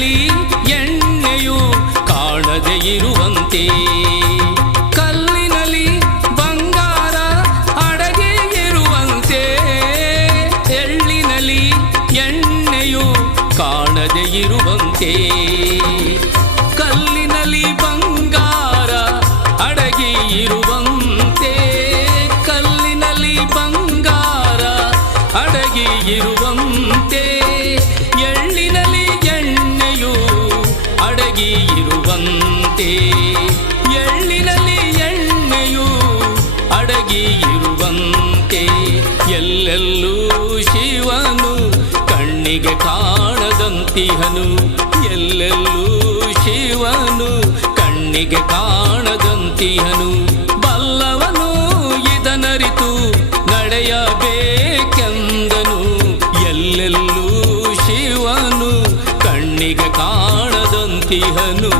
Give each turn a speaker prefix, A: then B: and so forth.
A: ಎಲೆಯಲ್ಲಿ ಎಣ್ಣೆಯು ಕಾಣದೆ ಇರುವಂತೆ. ಕಲ್ಲಿನಲ್ಲಿ ಬಂಗಾರ ಅಡಗಿ ಇರುವಂತೆ. ಎಳ್ಳಿನಲ್ಲಿ ಎಣ್ಣೆಯು ಕಾಣದೆ ಇರುವಂತೆ. ಕಲ್ಲಿನಲ್ಲಿ ಬಂಗಾರ ಅಡಗಿ ಇರುವಂತೆ. ಕಲ್ಲಿನಲ್ಲಿ ಬಂಗಾರ ಅಡಗಿ ಇರುವಂತೆ. ಅಡಗಿ ಇರುವಂತೆ. ಎಳ್ಳಿನಲ್ಲಿ ಎಣ್ಣೆಯು ಅಡಗಿ ಇರುವಂತೆ. ಎಲ್ಲೆಲ್ಲೂ ಶಿವನು ಕಣ್ಣಿಗೆ ಕಾಣದಂತಿಹನು ಎಲ್ಲೆಲ್ಲೂ ಶಿವನು ಕಣ್ಣಿಗೆ ಕಾಣದಂತಿಹನು ಬಲ್ಲವನು ಇದನರಿತು ನಡೆಯಬೇಕೆಂದನು ಕಣ್ಣಿಗೆ ಕಾಣದಂತಿಹನು.